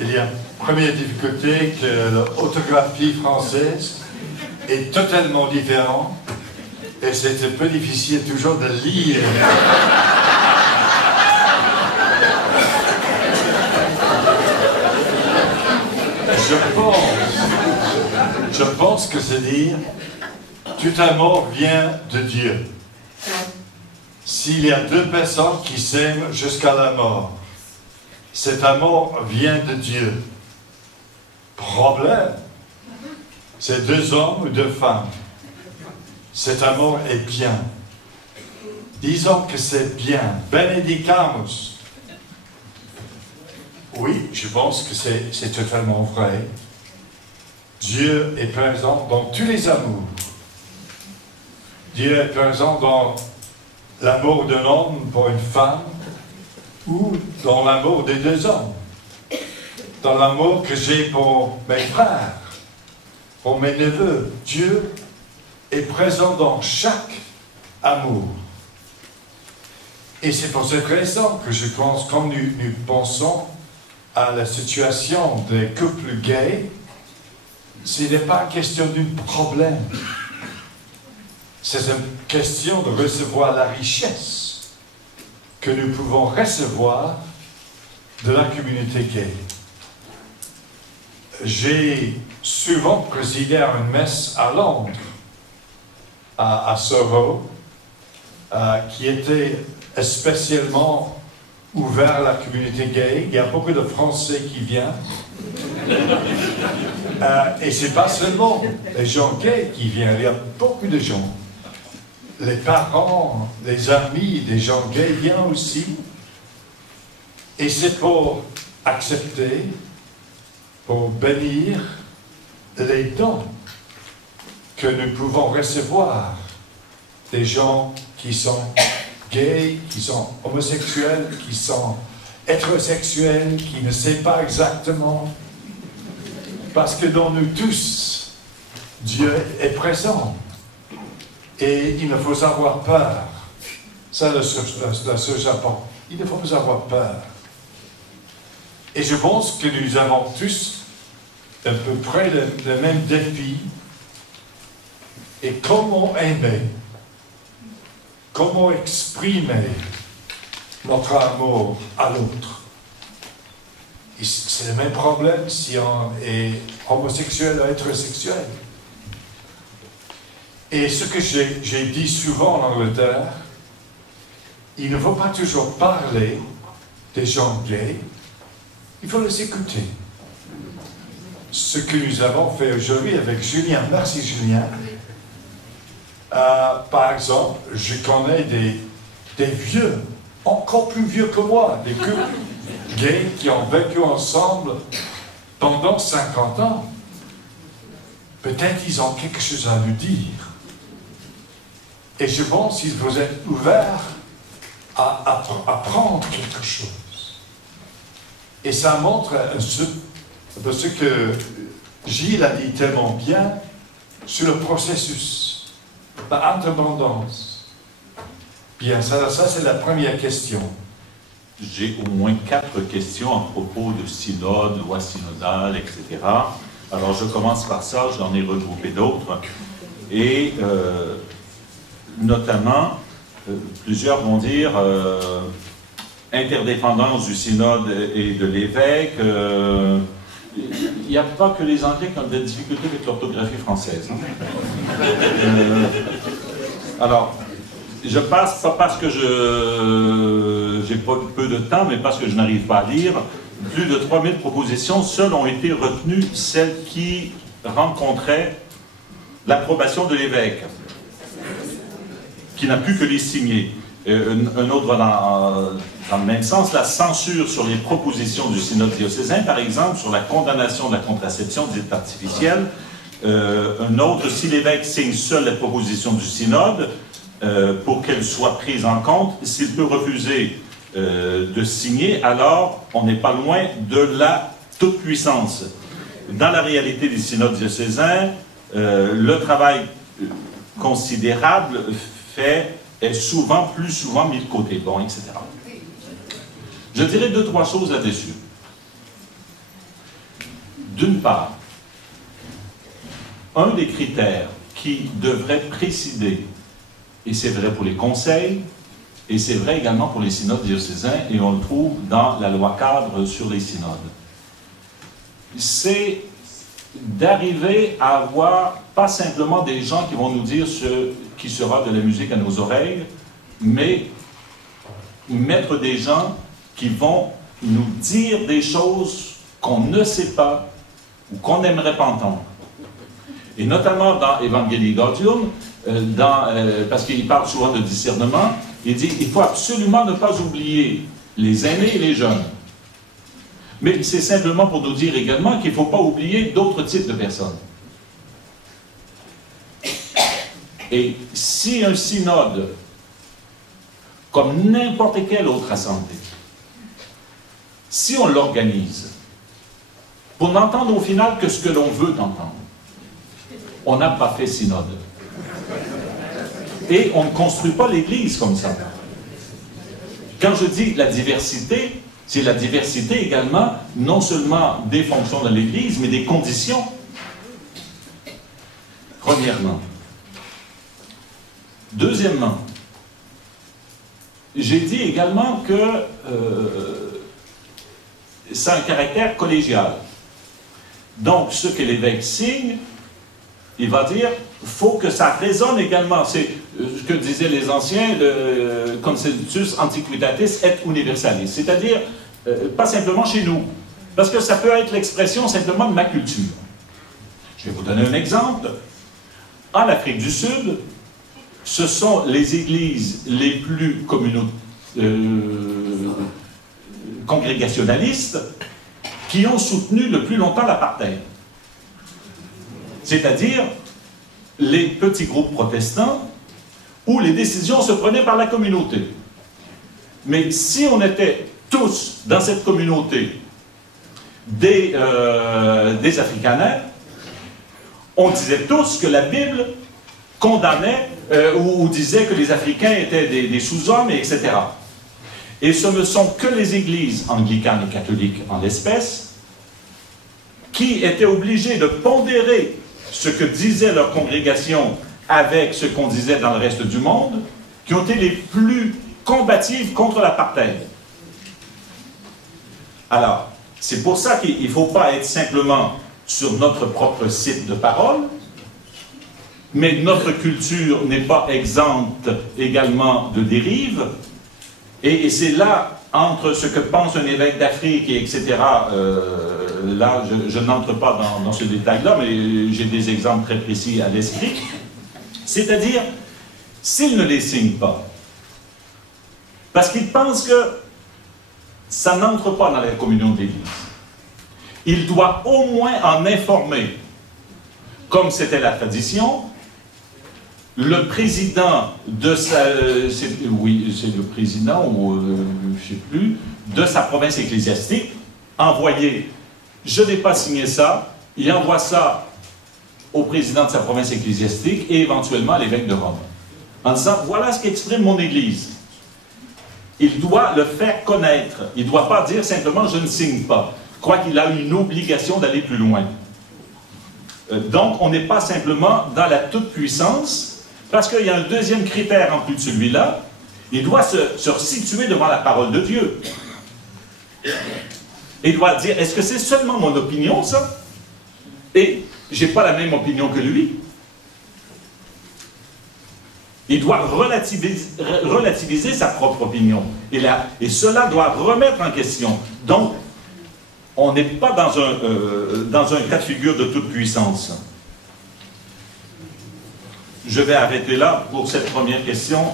il y a une première difficulté que l'orthographie française est totalement différente et c'est un peu difficile toujours de lire. Je pense que c'est dire tout amour vient de Dieu. S'il y a deux personnes qui s'aiment jusqu'à la mort, cet amour vient de Dieu. Problème, c'est deux hommes ou deux femmes. Cet amour est bien. Disons que c'est bien. Benedicamus. Oui, je pense que c'est totalement vrai. Dieu est présent dans tous les amours. Dieu est présent dans l'amour d'un homme pour une femme ou dans l'amour des deux hommes. Dans l'amour que j'ai pour mes frères, pour mes neveux. Dieu est présent dans chaque amour. Et c'est pour cette raison que je pense, comme nous pensons à la situation des couples gays, ce n'est pas une question d'un problème. C'est une question de recevoir la richesse que nous pouvons recevoir de la communauté gay. J'ai souvent présidé à une messe à Londres, à Soho, qui était spécialement ouvert à la communauté gay. Il y a beaucoup de Français qui viennent. Et ce n'est pas seulement les gens gays qui viennent, il y a beaucoup de gens. Les parents, les amis des gens gays viennent aussi. Et c'est pour accepter, pour bénir les dons que nous pouvons recevoir des gens qui sont gays, qui sont homosexuels, qui sont hétérosexuels, qui ne savent pas exactement. Parce que dans nous tous, Dieu est présent. Et il ne faut avoir peur. C'est la chose importante. Il ne faut pas avoir peur. Et je pense que nous avons tous à peu près le même défi. Et comment aimer? Comment exprimer notre amour à l'autre? C'est le même problème si on est homosexuel ou hétérosexuel. Et ce que j'ai dit souvent en Angleterre, il ne faut pas toujours parler des gens gays, il faut les écouter. Ce que nous avons fait aujourd'hui avec Julien, merci Julien. Par exemple, je connais des vieux, encore plus vieux que moi, des couples gays qui ont vécu ensemble pendant 50 ans. Peut-être ils ont quelque chose à nous dire. Et je pense qu'il faut être ouvert à apprendre quelque chose. Et ça montre ce que Gilles a dit tellement bien sur le processus, l'interdépendance. Bien, ça c'est la première question. J'ai au moins 4 questions à propos de synode, loi synodale, etc. Alors je commence par ça, j'en ai regroupé d'autres. Et notamment, plusieurs vont dire interdépendance du synode et de l'évêque. Il n'y a pas que les Anglais qui ont des difficultés avec l'orthographie française. Alors, je passe, pas parce que j'ai pas peu de temps, mais parce que je n'arrive pas à lire. Plus de 3000 propositions, seules ont été retenues celles qui rencontraient l'approbation de l'évêque, qui n'a pu que les signer. Un autre va dans le même sens, la censure sur les propositions du synode diocésain, par exemple, sur la condamnation de la contraception dite artificielle. Un autre, si l'évêque signe seul les propositions du synode, pour qu'elles soient prises en compte, s'il peut refuser de signer, alors on n'est pas loin de la toute-puissance. Dans la réalité des synodes diocésains, le travail considérable est souvent, plus souvent mis de côté, bon, etc. Je dirais 2-3 choses là-dessus. d'une part, un des critères qui devrait présider, et c'est vrai pour les conseils, et c'est vrai également pour les synodes diocésains, et on le trouve dans la loi cadre sur les synodes, c'est d'arriver à avoir pas simplement des gens qui vont nous dire ce qui sera de la musique à nos oreilles, mais mettre des gens qui vont nous dire des choses qu'on ne sait pas ou qu'on n'aimerait pas entendre. Et notamment dans Evangelii Gaudium, parce qu'il parle souvent de discernement, il dit il faut absolument ne pas oublier les aînés et les jeunes. Mais c'est simplement pour nous dire également qu'il ne faut pas oublier d'autres types de personnes. Et si un synode, comme n'importe quelle autre assemblée, si on l'organise pour n'entendre au final que ce que l'on veut entendre, on n'a pas fait synode. Et on ne construit pas l'Église comme ça. Quand je dis la diversité, c'est la diversité également, non seulement des fonctions de l'Église, mais des conditions. Premièrement. Deuxièmement, j'ai dit également que ça a un caractère collégial. Donc, ce que l'évêque signe, il va dire, il faut que ça résonne également. C'est ce que disaient les anciens, le consensus antiquitatis et universalis. C'est-à-dire, pas simplement chez nous. Parce que ça peut être l'expression simplement de ma culture. Je vais vous donner un exemple. En Afrique du Sud, ce sont les églises les plus congrégationalistes qui ont soutenu le plus longtemps l'apartheid. C'est-à-dire les petits groupes protestants où les décisions se prenaient par la communauté. Mais si on était tous dans cette communauté des Afrikaners, on disait tous que la Bible condamnait ou disait que les Africains étaient des sous-hommes, etc. Et ce ne sont que les églises anglicanes et catholiques en l'espèce qui étaient obligées de pondérer ce que disait leur congrégation avec ce qu'on disait dans le reste du monde, qui ont été les plus combatives contre l'apartheid. Alors, c'est pour ça qu'il ne faut pas être simplement sur notre propre site de parole, mais notre culture n'est pas exempte également de dérives, et c'est là, entre ce que pense un évêque d'Afrique, etc., là, je n'entre pas dans ce détail-là, mais j'ai des exemples très précis à l'esprit, c'est-à-dire, s'il ne les signe pas, parce qu'il pense que ça n'entre pas dans la communion de l'Église, il doit au moins en informer, comme c'était la tradition, le président de sa... oui, c'est le président, ou je ne sais plus, de sa province ecclésiastique, envoyé, je n'ai pas signé ça, il envoie ça au président de sa province ecclésiastique et éventuellement à l'évêque de Rome, en disant, voilà ce qu'exprime mon Église. Il doit le faire connaître, il ne doit pas dire simplement, je ne signe pas. Je crois qu'il a une obligation d'aller plus loin. Donc, on n'est pas simplement dans la toute-puissance, parce qu'il y a un deuxième critère en plus de celui-là, il doit se situer devant la parole de Dieu. Il doit dire, est-ce que c'est seulement mon opinion, ça? Et je n'ai pas la même opinion que lui. Il doit relativiser sa propre opinion. Et cela doit remettre en question. Donc, on n'est pas dans un cas de figure de toute puissance. Je vais arrêter là pour cette première question.